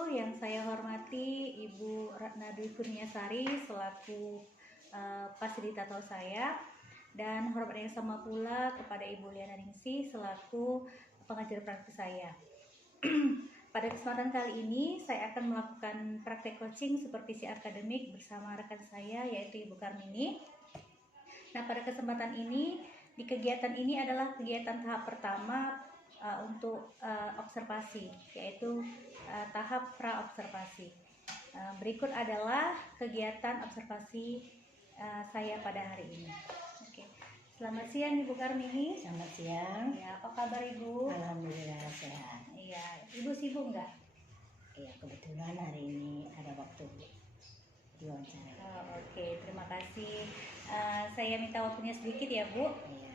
wabarakatuh. Yang saya hormati Ibu Ratna Dwi Kurniasari selaku fasilitator saya, dan hormat yang sama pula kepada Ibu Liana Ningsih selaku pengajar praktik saya. Pada kesempatan kali ini saya akan melakukan praktek coaching supervisi akademik bersama rekan saya yaitu Ibu Karmini. Nah, pada kesempatan ini di kegiatan ini adalah kegiatan tahap pertama untuk observasi, yaitu tahap pra-observasi. Berikut adalah kegiatan observasi saya pada hari ini. Oke. Selamat siang Ibu Karmini. Selamat siang. Ya, apa kabar Ibu? Alhamdulillah sehat. Iya, Ibu sibuk nggak? Iya, kebetulan hari ini ada waktu diwawancara. Oke, terima kasih. Saya minta waktunya sedikit ya Bu. Iya.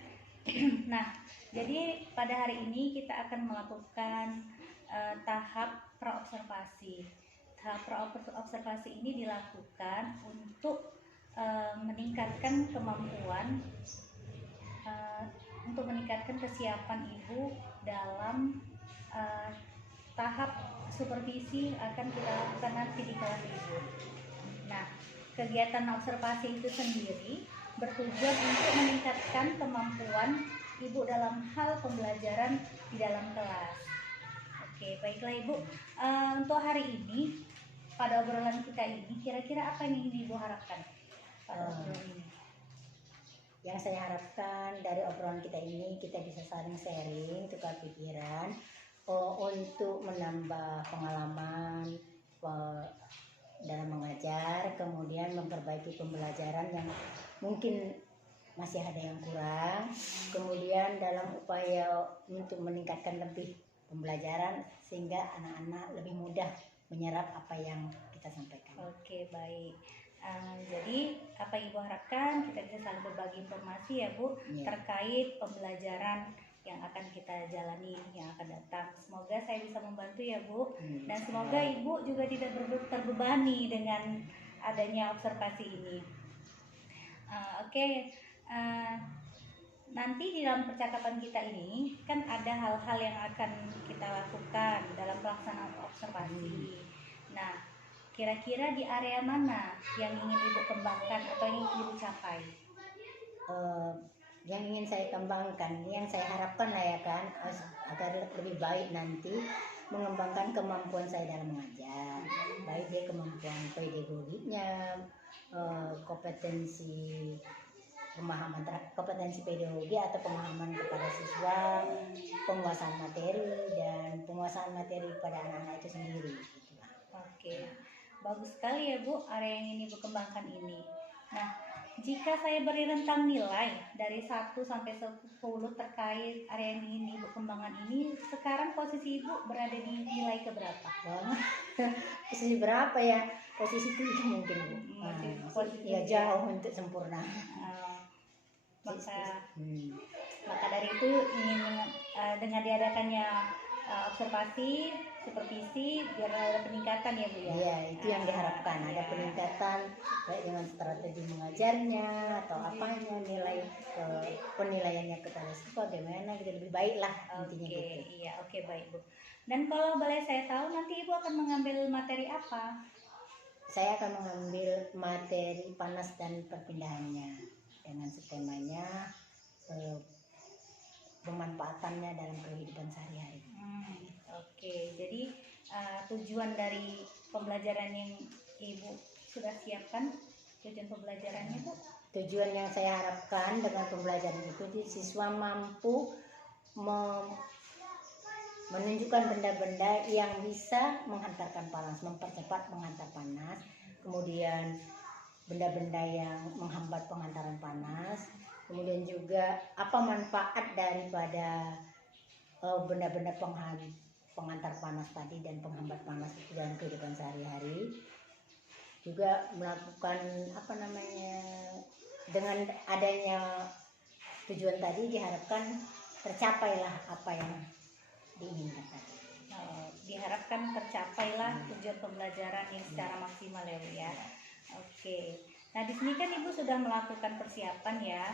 Nah, jadi pada hari ini kita akan melakukan tahap pra-observasi. Tahap pra-observasi ini dilakukan untuk meningkatkan kemampuan, untuk meningkatkan kesiapan Ibu dalam tahap supervisi akan kita lakukan nanti di kelas Ibu. Nah, kegiatan observasi itu sendiri bertujuan untuk meningkatkan kemampuan Ibu dalam hal pembelajaran di dalam kelas. Oke, baiklah Ibu. Untuk hari ini, pada obrolan kita ini, kira-kira apa yang ingin Ibu harapkan pada obrolan ini? Yang saya harapkan dari obrolan kita ini, kita bisa saling sharing, tukar pikiran, untuk menambah pengalaman dalam mengajar, kemudian memperbaiki pembelajaran yang mungkin masih ada yang kurang, kemudian dalam upaya untuk meningkatkan lebih pembelajaran sehingga anak-anak lebih mudah menyerap apa yang kita sampaikan. Oke, baik. Jadi apa yang Ibu harapkan kita bisa saling berbagi informasi ya Bu, terkait pembelajaran yang akan kita jalani yang akan datang. Semoga saya bisa membantu ya Bu, dan semoga Ibu juga tidak terbebani dengan adanya observasi ini. Oke. Nanti di dalam percakapan kita ini kan ada hal-hal yang akan kita lakukan dalam pelaksanaan observasi. Nah, kira-kira di area mana yang ingin Ibu kembangkan atau yang ingin Ibu capai? Yang ingin saya kembangkan, yang saya harapkan lah ya kan, agar lebih baik nanti mengembangkan kemampuan saya dalam mengajar, baik dia kemampuan pedagoginya, kompetensi pemahaman kompetensi pedagogi atau pemahaman kepada siswa, penguasaan materi dan penguasaan materi pada anak-anak itu sendiri. Oke, bagus sekali ya Bu area yang ingin Ibu kembangkan ini. Nah, jika saya beri rentang nilai dari 1 sampai 10 terkait area yang ingin Ibu kembangkan ini, sekarang posisi Ibu berada di nilai keberapa? Posisi berapa ya? Posisi 7 mungkin Bu. Posisi ya jauh untuk sempurna. Maka dari itu ingin dengan diadakannya observasi, supervisi, biar ada peningkatan ya Bu ya? Iya, itu yang diharapkan, ada peningkatan baik dengan strategi mengajarnya atau apanya, nilai penilaiannya kepada siswa bagaimana, gitu lebih baik lah intinya gitu. Iya, oke, baik Bu. Dan kalau boleh saya tahu nanti Ibu akan mengambil materi apa? Saya akan mengambil materi panas dan perpindahannya dengan temanya pemanfaatannya dalam kehidupan sehari-hari. Oke, jadi tujuan dari pembelajaran yang Ibu sudah siapkan, tujuan pembelajarannya itu? Tujuan yang saya harapkan dengan pembelajaran itu siswa mampu menunjukkan benda-benda yang bisa menghantarkan panas, mempercepat menghantar panas, kemudian benda-benda yang menghambat pengantaran panas, kemudian juga apa manfaat daripada benda-benda pengantar panas tadi dan penghambat panas itu dalam kehidupan sehari-hari. Juga melakukan dengan adanya tujuan tadi diharapkan tercapailah apa yang diinginkan tadi. Diharapkan tercapailah tujuan pembelajaran yang secara maksimal ya Bu ya. Oke. Nah, di sini kan Ibu sudah melakukan persiapan ya.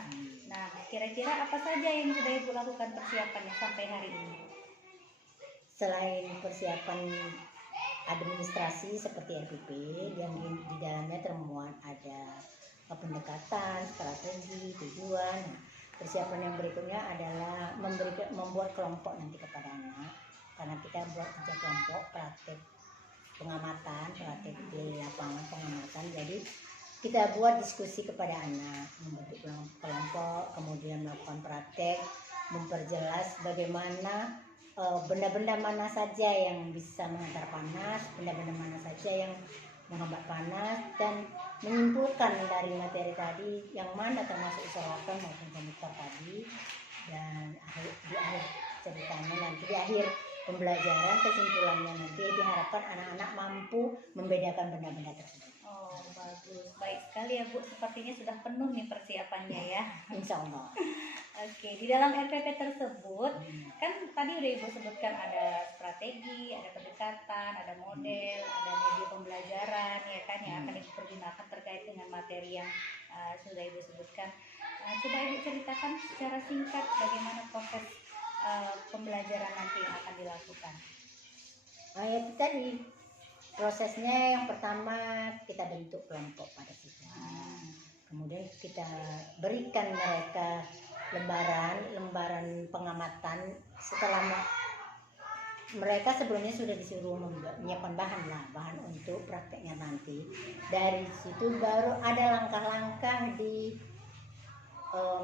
Nah, kira-kira apa saja yang sudah Ibu lakukan persiapannya sampai hari ini? Selain persiapan administrasi seperti RPP yang di dalamnya termuat ada pendekatan, strategi, tujuan. Nah, persiapan yang berikutnya adalah membuat kelompok nanti kepada anak, karena kita buat kerja kelompok, praktek pengamatan, praktek di lapangan pengamatan. Jadi kita buat diskusi kepada anak, membentuk kelompok, kemudian melakukan praktek, memperjelas bagaimana benda-benda mana saja yang bisa menghantar panas, benda-benda mana saja yang menghambat panas, dan menyimpulkan dari materi tadi yang mana termasuk isolator maupun konduktor tadi. Dan di akhir ceritanya nanti, di akhir pembelajaran, kesimpulannya nanti diharapkan anak-anak mampu membedakan benda-benda tersebut. Oh, bagus. Baik sekali ya Bu, sepertinya sudah penuh nih persiapannya ya. Insya Allah. Oke, di dalam RPP tersebut kan tadi udah Ibu sebutkan ada strategi, ada pendekatan, ada model, ada media pembelajaran ya kan yang akan dipergunakan terkait dengan materi yang sudah Ibu sebutkan. Coba Ibu ceritakan secara singkat bagaimana proses pembelajaran nanti yang akan dilakukan. Ya itu tadi prosesnya. Yang pertama kita bentuk kelompok pada siswa, kemudian kita berikan mereka lembaran pengamatan. Setelah mereka sebelumnya sudah disuruh menyiapkan bahan untuk prakteknya nanti. Dari situ baru ada langkah-langkah di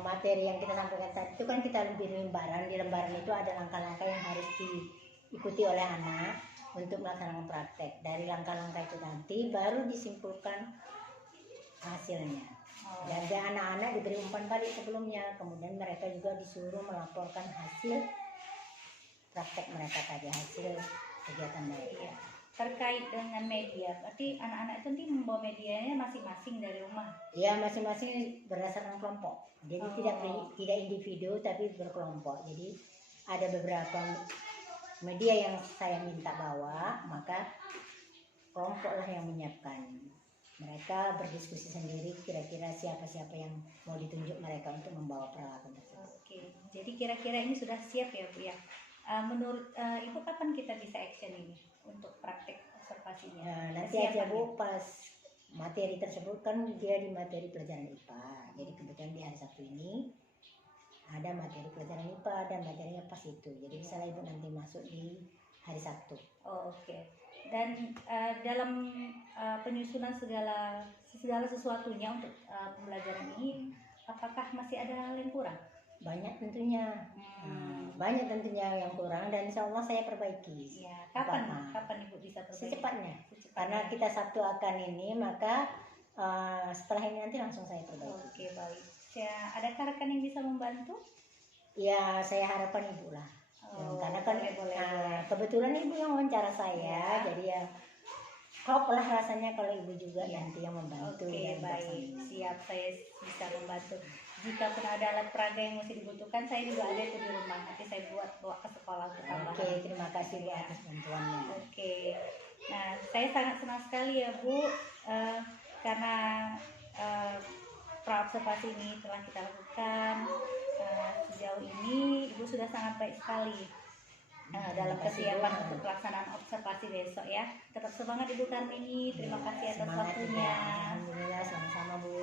materi yang kita sampaikan tadi itu kan kita lebih lembaran. Di lembaran itu ada langkah-langkah yang harus diikuti oleh anak untuk melaksanakan praktek. Dari langkah-langkah itu nanti baru disimpulkan hasilnya. Dan anak-anak diberi umpan balik sebelumnya, kemudian mereka juga disuruh melaporkan hasil praktek mereka tadi, hasil kegiatan mereka. Terkait dengan media, berarti anak-anak itu nanti membawa medianya masing-masing dari rumah? Ya, masing-masing berdasarkan kelompok. Jadi tidak individu tapi berkelompok. Jadi ada beberapa media yang saya minta bawa, maka kelompoklah yang menyiapkan. Mereka berdiskusi sendiri kira-kira siapa-siapa yang mau ditunjuk mereka untuk membawa peralatan tersebut. Oke, jadi kira-kira ini sudah siap ya Bu ya. Menurut Ibu kapan kita bisa action ini untuk praktek observasinya? Nanti aja Bu, pas materi tersebut kan dia di materi pelajaran IPA. Jadi kebetulan di hari Sabtu ini ada materi pelajaran IPA dan materinya pas itu. Jadi bisa Ibu nanti masuk di hari Sabtu. Oh, oke. Dan dalam penyusunan segala sesuatunya untuk pembelajaran ini, apakah masih ada hal yang kurang? Banyak tentunya. Banyak tentunya yang kurang dan insya Allah saya perbaiki. Ya, kapan Ibu bisa perbaiki? Secepatnya. Karena kita Sabtu akan ini, maka setelah ini nanti langsung saya perbaiki. Oke, baik. Adakah rekan yang bisa membantu? Ya, saya harapkan Ibu lah. Karena kan boleh. Kebetulan Ibu yang wawancara saya, jadi ya klop lah rasanya kalau Ibu juga nanti yang membantu. Oke, baik. Siap, saya bisa membantu. Jika pun ada alat peraga yang masih dibutuhkan, saya juga ada itu di rumah. Nanti saya bawa ke sekolah untuk tambahan. Oke, terima kasih Bu atas bantuannya. Oke. Nah, saya sangat senang sekali ya Bu, karena praobservasi ini telah kita lakukan. Sejauh ini Ibu sudah sangat baik sekali dalam kesiapan untuk pelaksanaan observasi besok ya. Tetap semangat Ibu Karmini. Terima kasih atas waktunya. Alhamdulillah, sama-sama Bu.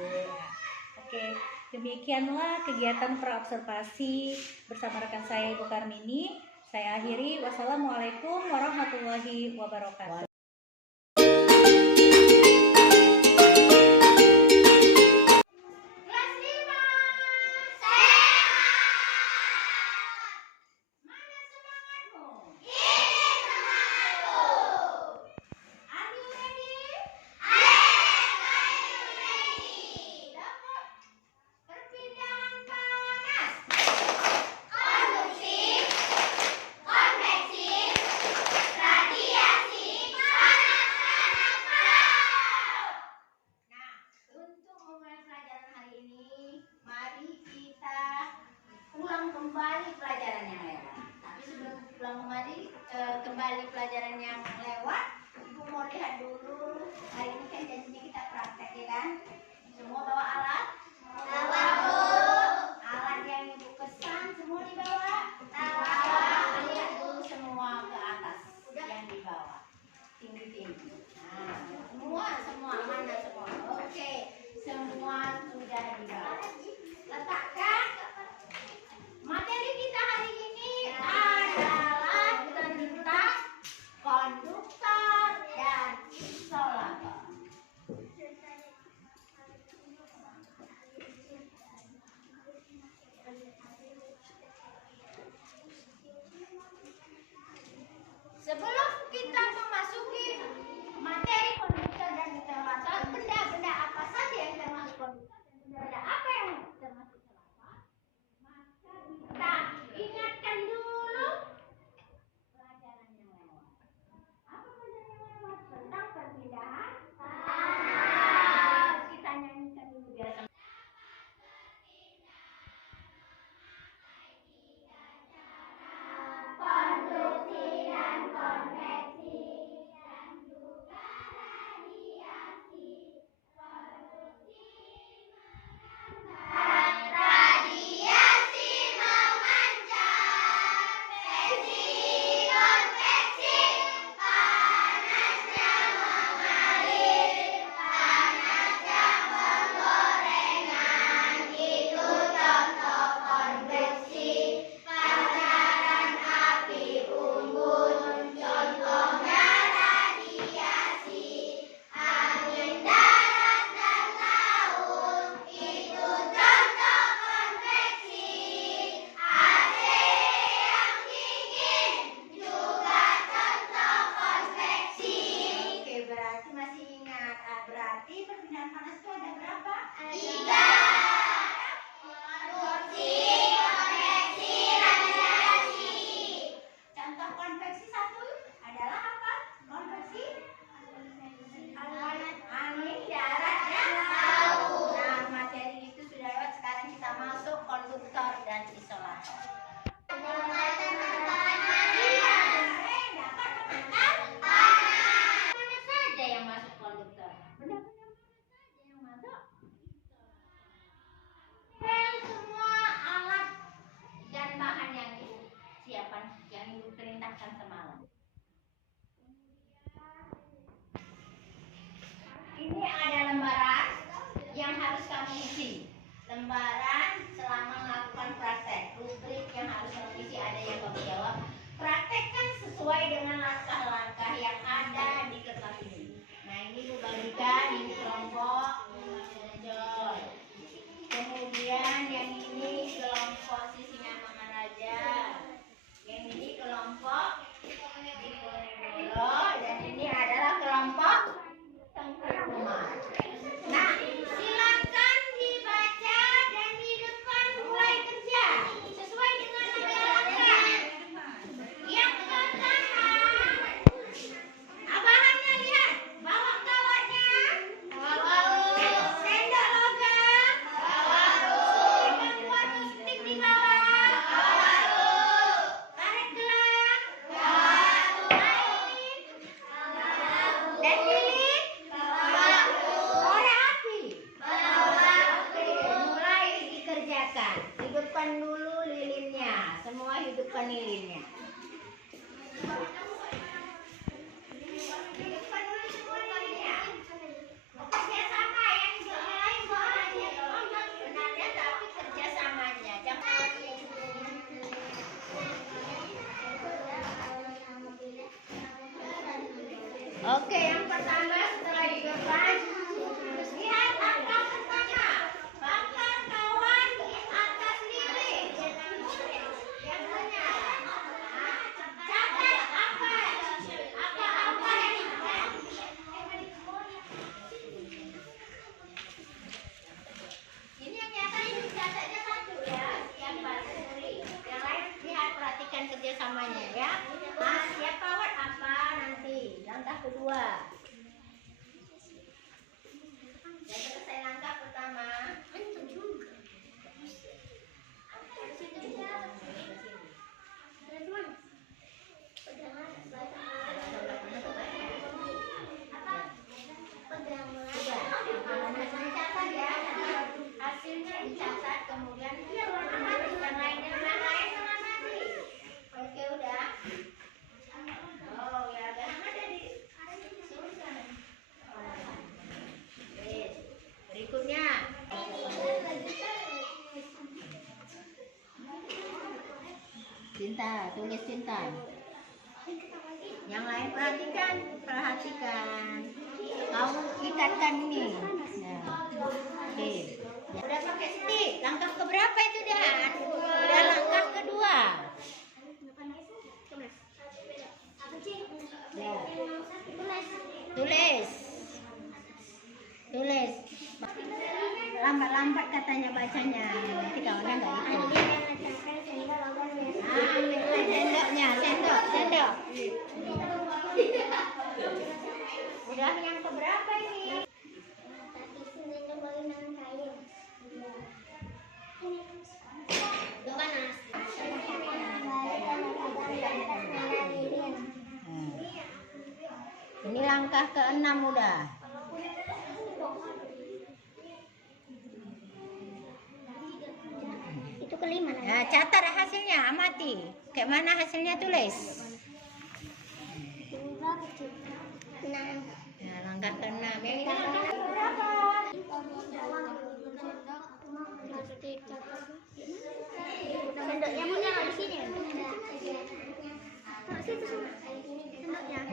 Oke, demikianlah kegiatan praobservasi bersama rekan saya Ibu Karmini. Saya akhiri. Wassalamualaikum warahmatullahi wabarakatuh. Sebelum kita memasuki materi konduktor dan isolator, benda-benda apa saja yang termasuk konduktor dan benda-benda apa yang termasuk isolator, maka kita ingatkan dulu pelajaran yang lewat. Apa pelajaran yang lewat? Tentang perpindahan panas. Kita nyanyikan dulu biar konduksi dan konveksi dan juga radiasi. Radiasi memancar, konveksi konveksi, panasnya mengalir, panasnya penggorengan, itu contoh konveksi. Pancaran api unggun, contohnya radiasi. Angin darat dan laut, itu contoh konveksi. AC yang dingin juga contoh konveksi. Oke, berarti masih ingat. Berarti perpindahan panas itu ada berapa? 3. Konduksi, konveksi, radiasi. Contoh konveksi satu adalah apa? Konveksi angin darat dan laut. Nah, materi itu sudah lewat. Sekarang kita masuk konduktor dan isolator. Mana saja yang masuk konduktor? Benda-benda mana saja yang masuk? Semua alat dan bahan yang disiapkan, yang ibu perintahkan semalam. Ini ada lembaran yang harus kamu isi. Lembaran selama melakukan praktek, rubrik yang harus kamu isi, ada yang kamu jawab. Praktekkan sesuai dengan langkah-langkah yang ada di kertas ini. Nah, ini ibu bagikan, ini kelompok Joy. Kemudian yang ini kelompok sisinya Mama Raja. Yang ini kelompok Diponegoro, dan ini adalah kelompok Tengkuruman. Nah, silakan dibaca dan di depan mulai kerja sesuai dengan langkah. Yang pertama, bahannya lihat, bawa kawatnya, sendok logam, yang buat stick di bawah, tarik gelang, dan lilin, korek api. Oke, mulai dikerjakan. Hidupkan dulu lilinnya, semua hidupkan lilinnya. Hidupkan dulu semua lilinnya. Kerja sama yang lain bahannya sebenarnya, tapi kerjasamanya. Oke, yang pertama setelah hidupkan, lihat angka pertama. Bakar kawan di atas lilin. Yang menyala. Catat apa yang dicatat. Ini yang nyata ini catatnya satu ya, yang baru tulis. Yang lain lihat, perhatikan kerjasamanya ya. Nah, siap kawan apa nanti? Langkah kedua. Sudah selesai langkah pertama. Dicatat ya, hasilnya dicatat, kemudian yang lainnya mana nanti. Oke, udah. Oh ya, ada di susun. Berikutnya. Cinta, tulis cinta. Yang lain perhatikan. Kamu ikatkan ini. Nah, oke. Udah pakai stick. Langkah keberapa itu Dan? Udah langkah kedua. tulis. Tulis. Lambat-lambat katanya bacanya. Nanti kawannya nggak ikut. Ambil sendoknya, sendok. Udah yang keberapa ini? Ini langkah ke-6 udah. Itu kelima. Ya, catat hasilnya, amati. Kayak mana hasilnya tulis. Nah, Ya, langkah ke-6. Yang ini langkah ke-berapa? sendoknya punya di sini.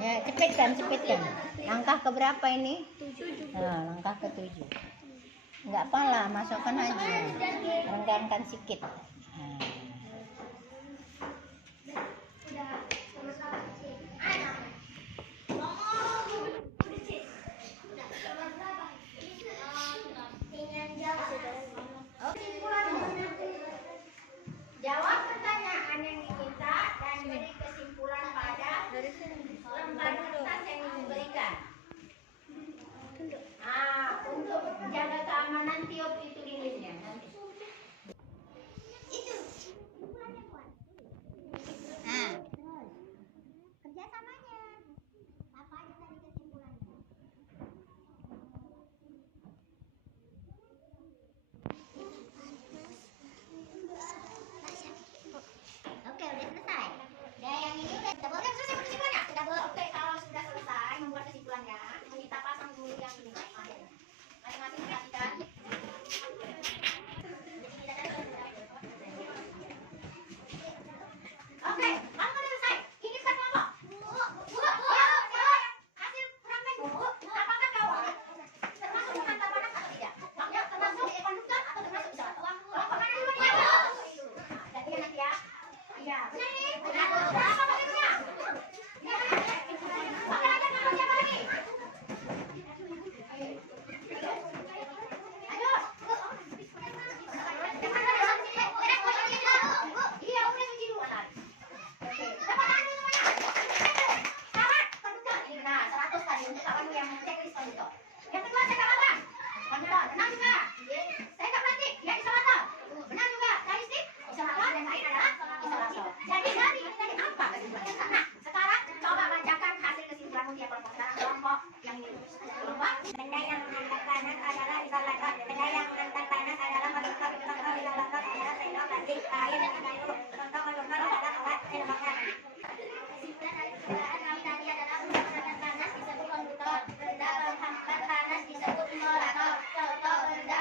Ya, cepetkan. Langkah ke-berapa ini? 7. Nah, langkah ke-7. Enggak apalah, masukkan aja. Renggangkan sikit. Nah. Jawab pertanyaan yang diminta dan beri kesimpulan pada lembar kertas yang diberikan. Untuk menjaga keamanan tiup itu lilinnya. Itu. Nah, Kerjasamanya. Apa aja tadi kesimpulannya? Oke, udah selesai. Nah, yang ini udah boleh selesai kesimpulannya. Sudah boleh. Oke, kalau sudah selesai membuat kesimpulannya, kita pasang dulu yang ini. Masing-masing perhatikan. Oke, kamu udah selesai. Ini bukan kelompok. Hasil praktek Bu, apakah kawan termasuk pengantar panas atau tidak? Ya, termasuk konduktor atau termasuk isolator? Kelompok mana duluan ya? Jadi ya nanti ya. Iya, benar nih. Berapa maksudnya? Iya, oke, aja nama siapa lagi? Ayo. Iya, udah cuci dulu. Oke, dapat tangan dulu semuanya. Kawan, konduktor. Nah, 100 tadi untuk kawan yang checklist konduktor. Yang kedua, saya apa? Konduktor, benar juga. Saya plastik, ya isolator. Benar juga. Kalistik, isolator dan lain adalah isolator. Jadi tadi apa kesimpulannya? Nah, sekarang coba bacakan hasil kesimpulan tiap kelompok. Sekarang kelompok yang ini. Kelompok. Benda yang menghantar panas adalah isolator. Benda yang menghantar panas adalah konduktor. Contoh isolator adalah sendok plastik. Air dan kayu. Contoh konduktor adalah obat sendoknya. Kesimpulan dari permulaan kami tadi adalah benda menghantar panas disebut konduktor. Benda menghantar panas disebut isolator. Contoh benda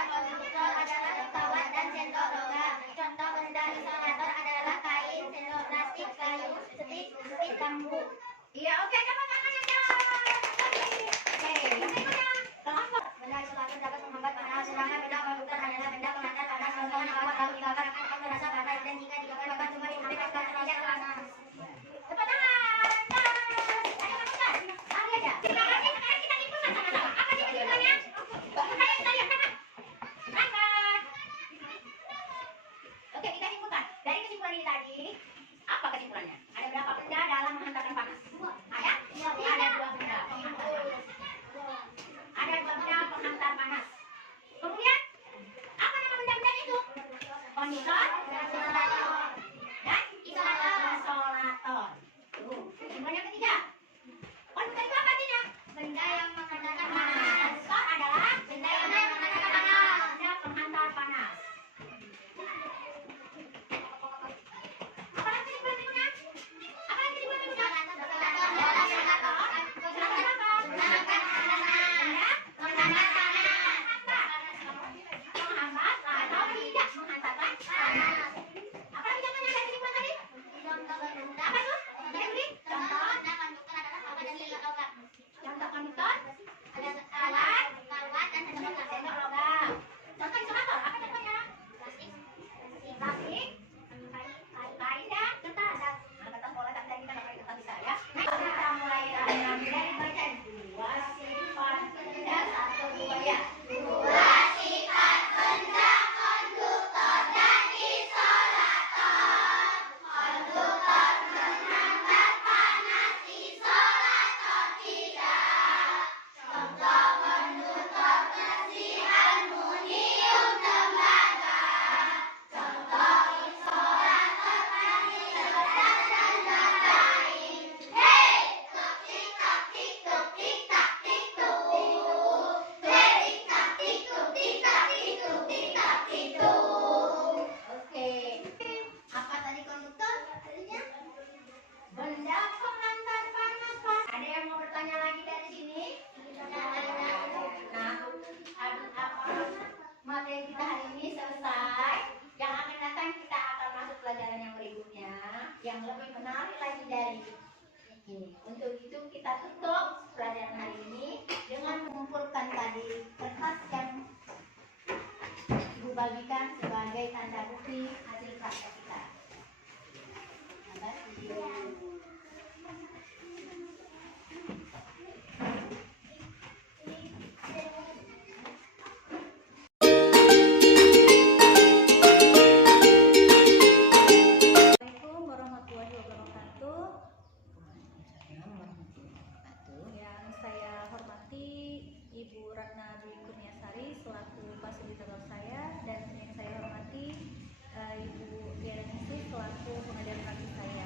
fasilitator saya, dan yang saya hormati Ibu Diana Ningsih selaku pengajar praktik saya.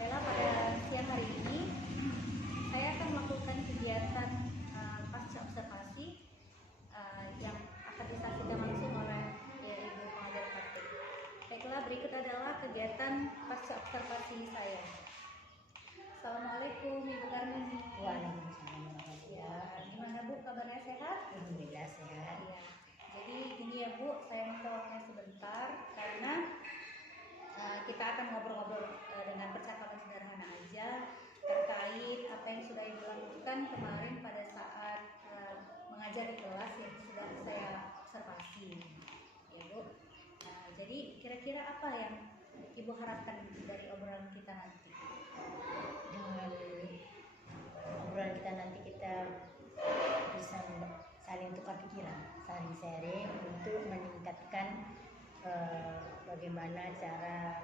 Dalam pada siang hari ini saya akan melakukan kegiatan pasca observasi yang akan disaksikan langsung oleh Ibu pengajar praktik. Baiklah, berikut adalah kegiatan pasca observasi saya. Assalamualaikum Ibu Karmini. Waalaikumsalam warahmatullahi Ya, wabarakatuh. gimana Bu, kabarnya sehat? Alhamdulillah sehat. Ya, jadi ini ya Bu, saya minta waktunya sebentar karena kita akan ngobrol-ngobrol dengan percakapan sederhana aja terkait apa yang sudah Ibu lakukan kemarin pada saat mengajar di kelas yang sudah saya observasi, ya Bu. Jadi kira-kira apa yang Ibu harapkan dari obrolan kita nanti? Dengan obrolan kita nanti kita bisa saling tukar pikiran, saling sharing untuk meningkatkan bagaimana cara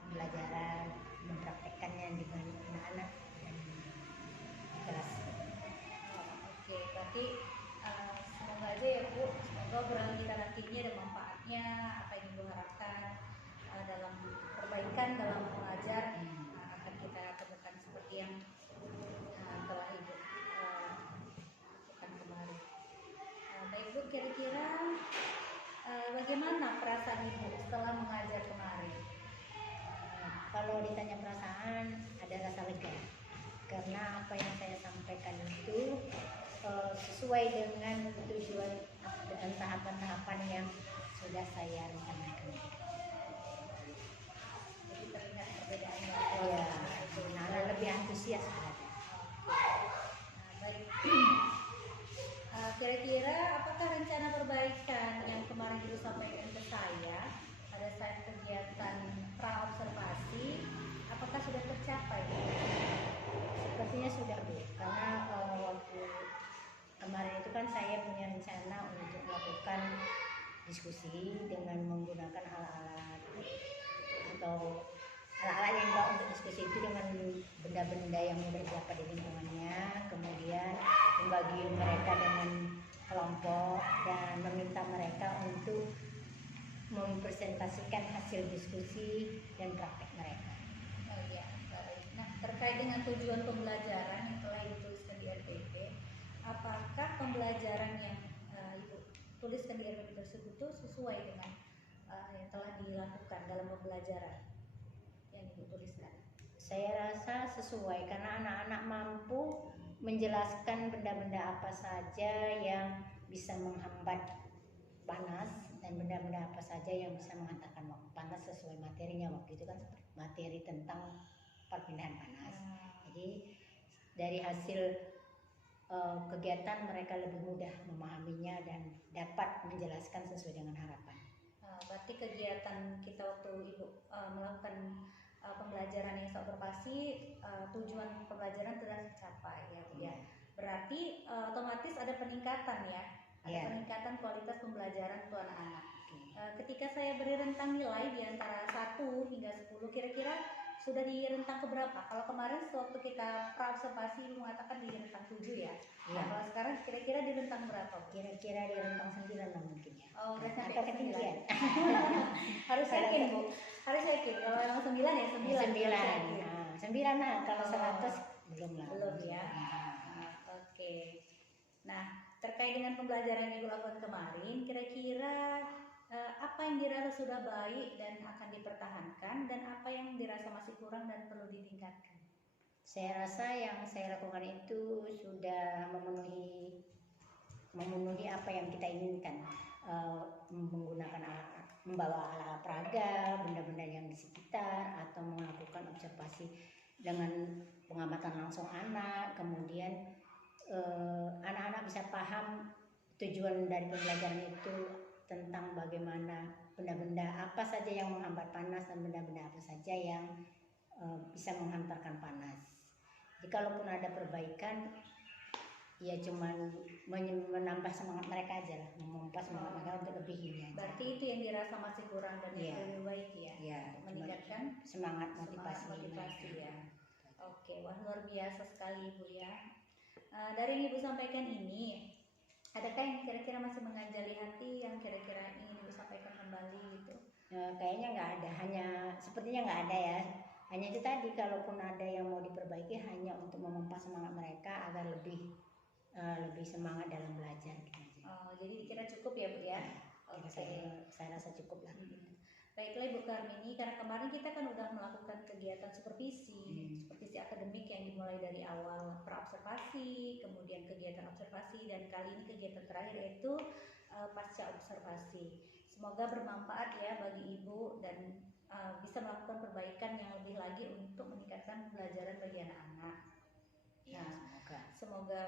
pembelajaran, mempraktekkannya dengan anak-anak dan di kelas. Oke, berarti semoga aja ya Bu, semoga obrolan kita nanti ini ada manfaatnya, apa yang Ibu harapkan dalam perbaikan dalam mengajar akan kita temukan seperti yang telah Ibu lakukan kemarin. Baik Bu, kira-kira bagaimana perasaan Ibu setelah mengajar kemarin? Kalau ditanya perasaan, ada rasa lega karena apa yang saya sampaikan itu sesuai dengan tujuan dan tahapan-tahapan yang sudah saya rencanakan. Jadi terlihat perbedaannya. Ya, anak-anak lebih antusias belajar. Baik. Kira-kira apakah rencana perbaikan yang kemarin Ibu sampaikan ke saya pada saat kegiatan pra-observasi, apakah sudah tercapai? Sepertinya sudah Bu, karena waktu kemarin itu kan saya punya rencana untuk melakukan diskusi dengan menggunakan alat-alat atau alat-alat yang dibawa untuk diskusi itu dengan benda-benda yang mudah didapat di lingkungannya, kemudian membagi mereka dengan kelompok dan meminta mereka untuk mempresentasikan hasil diskusi dan praktek mereka. Oh iya, baik. Nah, terkait dengan tujuan pembelajaran yang telah Ibu tuliskan di RPP, apakah pembelajaran yang Ibu tuliskan di RPP tersebut itu sesuai dengan yang telah dilakukan dalam pembelajaran yang Ibu tuliskan? Saya rasa sesuai karena anak-anak mampu menjelaskan benda-benda apa saja yang bisa menghambat panas dan benda-benda apa saja yang bisa menghantarkan panas sesuai materinya. Waktu itu kan materi tentang perpindahan panas. Jadi dari hasil kegiatan mereka lebih mudah memahaminya dan dapat menjelaskan sesuai dengan harapan. Berarti kegiatan kita waktu Ibu melakukan pembelajaran yang observasi, tujuan pembelajaran sudah tercapai ya Bu ya. Berarti otomatis ada peningkatan ya, ada peningkatan kualitas pembelajaran untuk anak-anak. Ketika saya beri rentang nilai di antara 1 hingga 10, kira-kira sudah di rentang keberapa? Kalau kemarin waktu kita pra-observasi Ibu mengatakan di rentang 7 ya. Nah, kalau sekarang kira-kira di rentang berapa? Kira-kira di rentang 9 lah mungkin ya. Oh, udah sampai atau ketinggian. Harus yakin Bu, harus yakin. Kalau memang 9 ya 9. 9 lah, kalau 100 belum lah. Belum ya. Oke. Nah, terkait dengan pembelajaran yang Ibu lakukan kemarin, kira-kira apa yang dirasa sudah baik dan akan dipertahankan, dan apa yang dirasa masih kurang dan perlu ditingkatkan? Saya rasa yang saya lakukan itu sudah memenuhi apa yang kita inginkan, menggunakan membawa alat peraga, benda-benda yang di sekitar, atau melakukan observasi dengan pengamatan langsung anak, kemudian anak-anak bisa paham tujuan dari pembelajaran itu tentang bagaimana benda-benda apa saja yang menghambat panas dan benda-benda apa saja yang bisa menghantarkan panas. Jadi kalaupun ada perbaikan, ya cuman menambah semangat mereka aja lah, memompa semangat mereka untuk lebih ini aja. Berarti itu yang dirasa masih kurang dan lebih baik ya, meningkatkan semangat motivasi ya. Oke, wah luar biasa sekali Ibu ya. Dari yang Ibu sampaikan ini, Adakah yang kira-kira masih mengganjali hati yang kira-kira ingin Ibu sampaikan kembali gitu? Kayaknya nggak ada, sepertinya nggak ada ya. Hanya itu tadi, kalaupun ada yang mau diperbaiki hanya untuk memompa semangat mereka agar lebih semangat dalam belajar gitu aja. Oh, jadi dikira cukup ya Bu ya? Oke. Saya rasa cukup lah. Baiklah Ibu Karmini, karena kemarin kita kan udah melakukan kegiatan supervisi akademik yang dimulai dari awal praobservasi, kemudian kegiatan observasi, dan kali ini kegiatan terakhir yaitu pasca observasi. Semoga bermanfaat ya bagi Ibu dan bisa melakukan perbaikan yang lebih lagi untuk meningkatkan pembelajaran bagi anak-anak. Semoga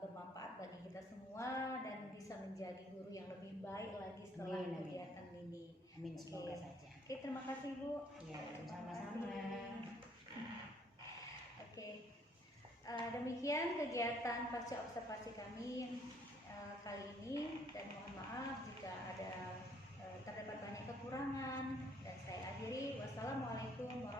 bermanfaat bagi kita semua dan bisa menjadi guru yang lebih baik lagi setelah kegiatan ini. Amin, semoga saja. Oke, terima kasih Bu. Ya, sama-sama. Oke, demikian kegiatan pasca observasi kami kali ini, dan mohon maaf jika ada terdapat banyak kekurangan, dan saya akhiri. Wassalamualaikum warahmatullahi wabarakatuh.